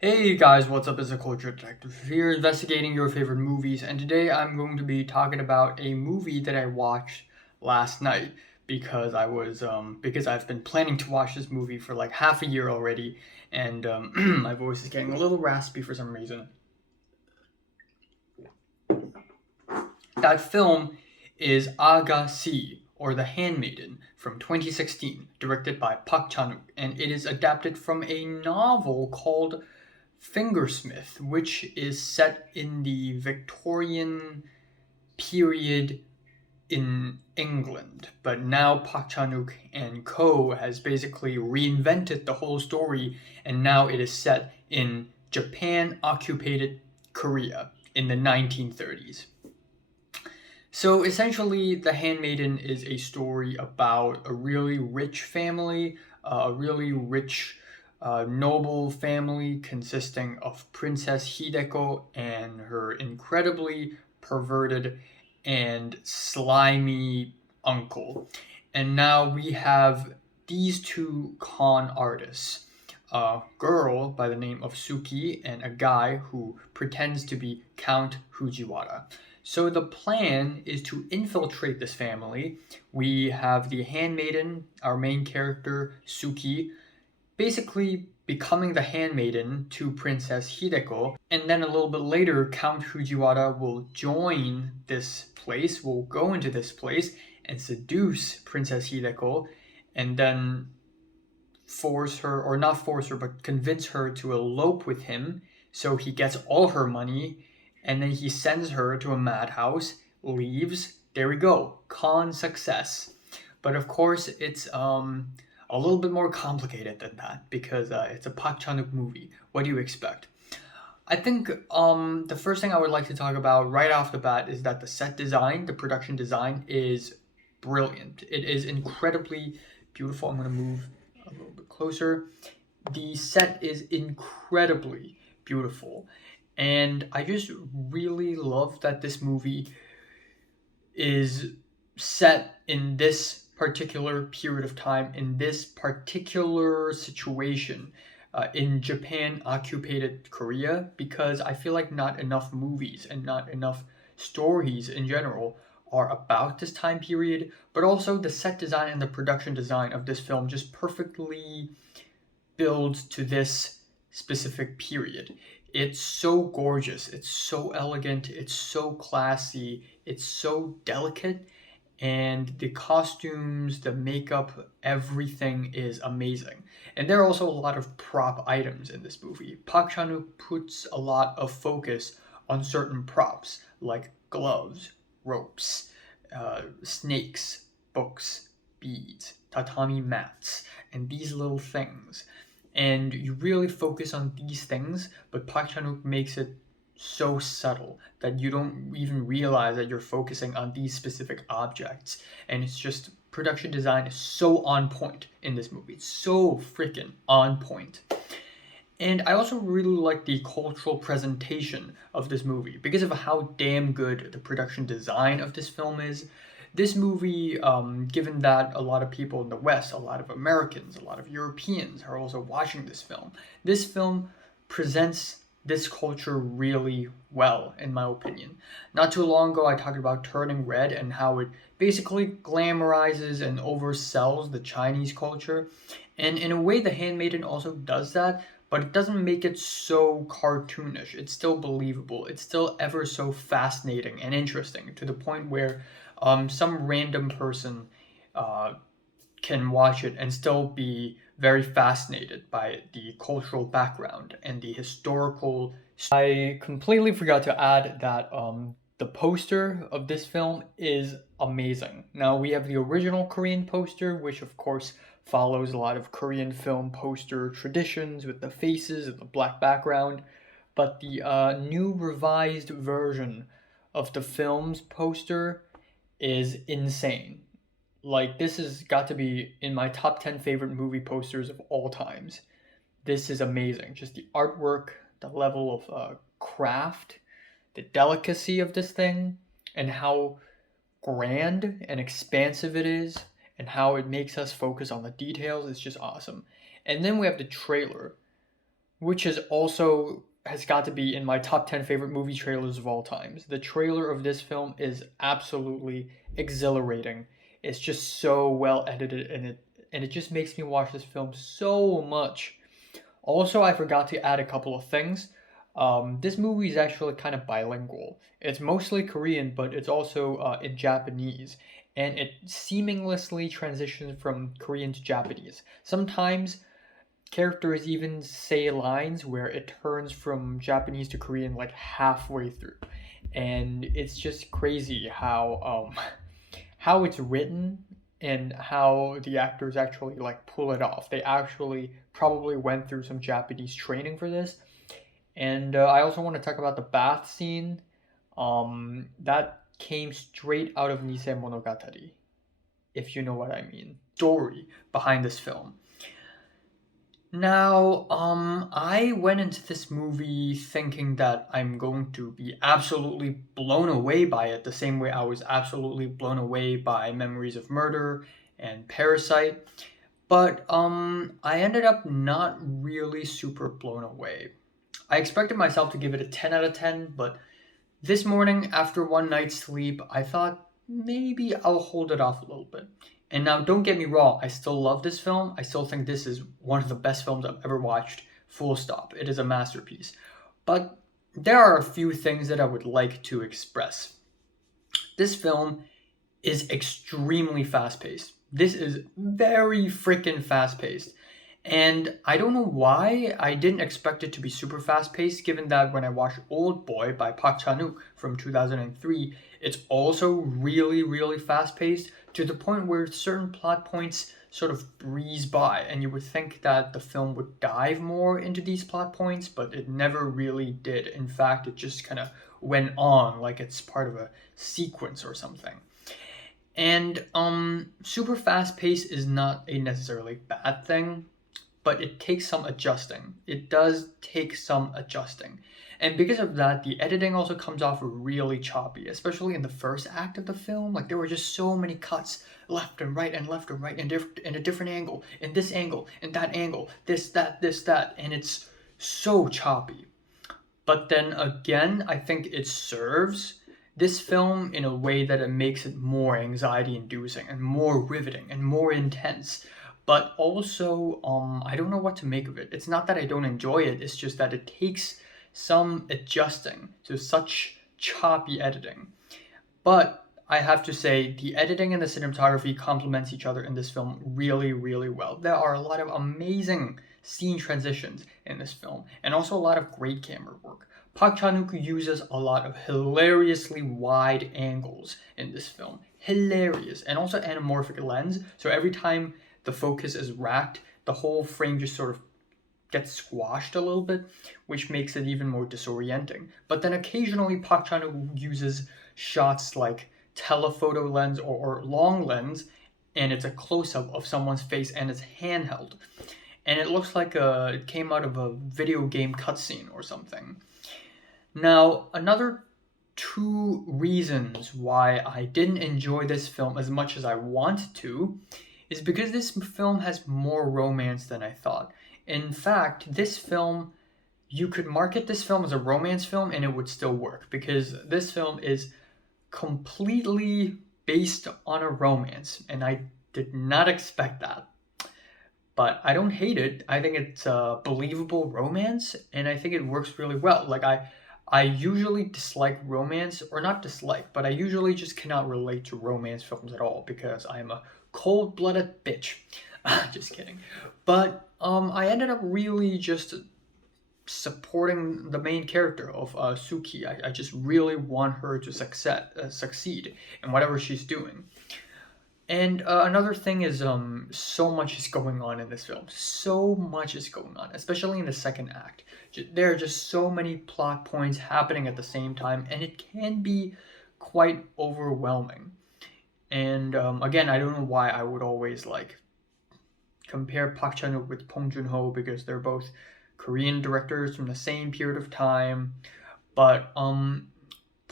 Hey guys, what's up? It's a culture detective here, investigating your favorite movies, and today I'm going to be talking about a movie that I watched last night because I've been planning to watch this movie for like half a year already, and my voice is getting a little raspy for some reason. That film is Agassi, or The Handmaiden, from 2016, directed by Park Chan-wook, and it is adapted from a novel called Fingersmith, which is set in the Victorian period in England. But now Park Chan-wook and co. has basically reinvented the whole story, and now it is set in Japan occupied Korea in the 1930s. So essentially, The Handmaiden is a story about a really rich family, a really rich noble family consisting of Princess Hideko and her incredibly perverted and slimy uncle. And now we have these two con artists, a girl by the name of Suki and a guy who pretends to be Count Fujiwara. So the plan is to infiltrate this family. We have the handmaiden, our main character, Suki, basically becoming the handmaiden to Princess Hideko. And then a little bit later, Count Fujiwara will join this place, will go into this place and seduce Princess Hideko and then force her, or not force her, but convince her to elope with him so he gets all her money, and then he sends her to a madhouse, leaves. There we go, con success. But of course, it's a little bit more complicated than that because it's a Park Chan-wook movie. What do you expect? I think the first thing I would like to talk about right off the bat is that the set design, the production design, is brilliant. It is incredibly beautiful. I'm going to move a little bit closer. The set is incredibly beautiful. And I just really love that this movie is set in this particular period of time, in this particular situation, in Japan occupied Korea, because I feel like not enough movies and not enough stories in general are about this time period, but also the set design and the production design of this film just perfectly builds to this specific period. It's so gorgeous, it's so elegant, it's so classy, it's so delicate, and the costumes, the makeup, everything is amazing. And there are also a lot of prop items in this movie. Park Chan-wook puts a lot of focus on certain props like gloves, ropes, snakes, books, beads, tatami mats, and these little things. And you really focus on these things, but Park Chan-wook makes it so subtle that you don't even realize that you're focusing on these specific objects. And it's just production design is so on point in this movie. It's so freaking on point. And I also really like the cultural presentation of this movie because of how damn good the production design of this film is. This movie, given that a lot of people in the West, a lot of Americans, a lot of Europeans are also watching this film presents this culture really well, in my opinion. Not too long ago, I talked about Turning Red and how it basically glamorizes and oversells the Chinese culture. And in a way, The Handmaiden also does that, but it doesn't make it so cartoonish. It's still believable. It's still ever so fascinating and interesting to the point where some random person uh, can watch it and still be very fascinated by the cultural background and the historical. I completely forgot to add that the poster of this film is amazing. Now, we have the original Korean poster, which of course follows a lot of Korean film poster traditions with the faces and the black background, but the new revised version of the film's poster is insane. Like, this has got to be in my top 10 favorite movie posters of all times. This is amazing. Just the artwork, the level of craft, the delicacy of this thing, and how grand and expansive it is, and how it makes us focus on the details is just awesome. And then we have the trailer. which is also has got to be in my top 10 favorite movie trailers of all times. The trailer of this film is absolutely exhilarating. It's just so well edited and it just makes me watch this film so much. Also, I forgot to add a couple of things. This movie is actually kind of bilingual. It's mostly Korean, but it's also in Japanese, and it seamlessly transitions from Korean to Japanese. Sometimes characters even say lines where it turns from Japanese to Korean like halfway through, and it's just crazy how it's written and how the actors actually like pull it off. They actually probably went through some Japanese training for this. And I also want to talk about the bath scene. That came straight out of Nisei Monogatari, if you know what I mean. Story behind this film. Now, I went into this movie thinking that I'm going to be absolutely blown away by it, the same way I was absolutely blown away by Memories of Murder and Parasite. But I ended up not really super blown away. I expected myself to give it a 10 out of 10, but this morning, after one night's sleep, I thought maybe I'll hold it off a little bit. And now, don't get me wrong, I still love this film. I still think this is one of the best films I've ever watched, full stop. It is a masterpiece. But there are a few things that I would like to express. This film is extremely fast paced. This is very freaking fast paced. And I don't know why I didn't expect it to be super fast paced, given that when I watched Old Boy by Park Chan-wook from 2003, it's also really, really fast paced to the point where certain plot points sort of breeze by, and you would think that the film would dive more into these plot points, but it never really did. In fact, it just kind of went on like it's part of a sequence or something. And super fast pace is not a necessarily bad thing, but it takes some adjusting. It does take some adjusting. And because of that, the editing also comes off really choppy, especially in the first act of the film. Like, there were just so many cuts left and right and left and right and in a different angle, in this angle, in that angle, this, that, and it's so choppy. But then again, I think it serves this film in a way that it makes it more anxiety inducing and more riveting and more intense. But also, I don't know what to make of it. It's not that I don't enjoy it, it's just that it takes some adjusting to such choppy editing. But I have to say, the editing and the cinematography complements each other in this film really, really well. There are a lot of amazing scene transitions in this film, and also a lot of great camera work. Park Chan-wook uses a lot of hilariously wide angles in this film. Hilarious. And also anamorphic lens, so every time the focus is racked, the whole frame just sort of gets squashed a little bit, which makes it even more disorienting. But then occasionally Park Chan-wook uses shots like telephoto lens or long lens, and it's a close-up of someone's face and it's handheld. And it looks like it came out of a video game cutscene or something. Now, another two reasons why I didn't enjoy this film as much as I wanted to is because this film has more romance than I thought. In fact, this film, you could market this film as a romance film and it would still work, because this film is completely based on a romance, and I did not expect that. But I don't hate it. I think it's a believable romance, and I think it works really well. Like, I usually dislike romance, or not dislike, but I usually just cannot relate to romance films at all because I'm a cold-blooded bitch. Just kidding. But I ended up really just supporting the main character of Suki. I just really want her to succeed in whatever she's doing. And another thing is, so much is going on in this film. So much is going on, especially in the second act. There are just so many plot points happening at the same time, and it can be quite overwhelming. And again, I don't know why I would always compare Park Chan-wook with Bong Joon-ho, because they're both Korean directors from the same period of time. But Bong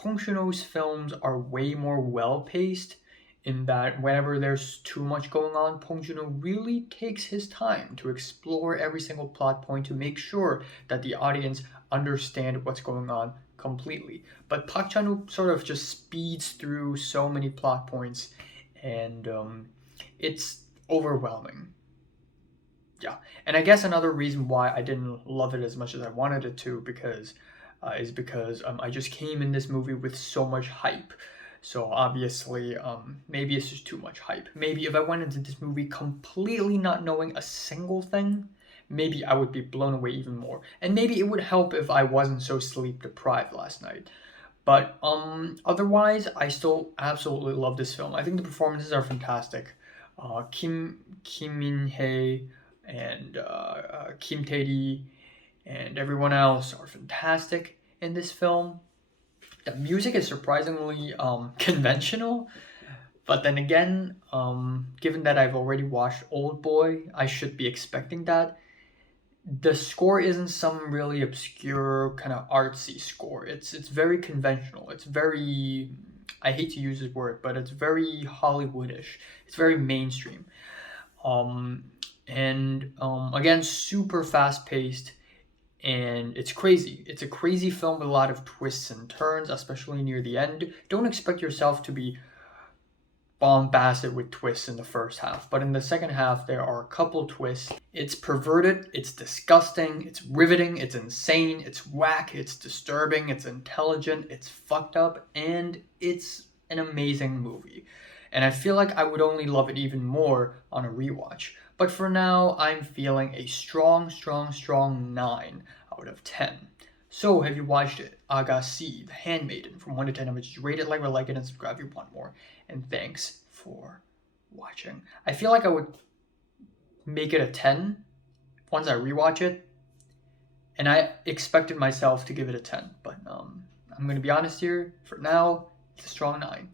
Joon-ho's films are way more well-paced in that whenever there's too much going on, Bong Joon-ho really takes his time to explore every single plot point to make sure that the audience understand what's going on completely. But Park Chan-wook sort of just speeds through so many plot points, and it's overwhelming. Yeah, and I guess another reason why I didn't love it as much as I wanted it to is because I just came in this movie with so much hype. So obviously, maybe it's just too much hype. Maybe if I went into this movie completely not knowing a single thing, maybe I would be blown away even more. And maybe it would help if I wasn't so sleep deprived last night. But otherwise, I still absolutely love this film. I think the performances are fantastic. Kim Min-Hee and Kim Tae-ri and everyone else are fantastic in this film. The music is surprisingly conventional, but then again, given that I've already watched Old Boy, I should be expecting that. The score isn't some really obscure kind of artsy score. It's very conventional. It's very, I hate to use this word, but it's very Hollywoodish. It's very mainstream. Again, super fast paced, and it's crazy. It's a crazy film with a lot of twists and turns, especially near the end. Don't expect yourself to be bombasted with twists in the first half, but in the second half there are a couple twists. It's perverted, it's disgusting, it's riveting, it's insane, it's whack, it's disturbing, it's intelligent, it's fucked up, and it's an amazing movie. And I feel like I would only love it even more on a rewatch. But for now, I'm feeling a strong 9 out of 10. So, have you watched it? Agassi, The Handmaiden, from 1 to 10, which is rated like it, and subscribe if you want more. And thanks for watching. I feel like I would make it a 10 once I rewatch it, and I expected myself to give it a 10, but I'm going to be honest here. For now, it's a strong 9.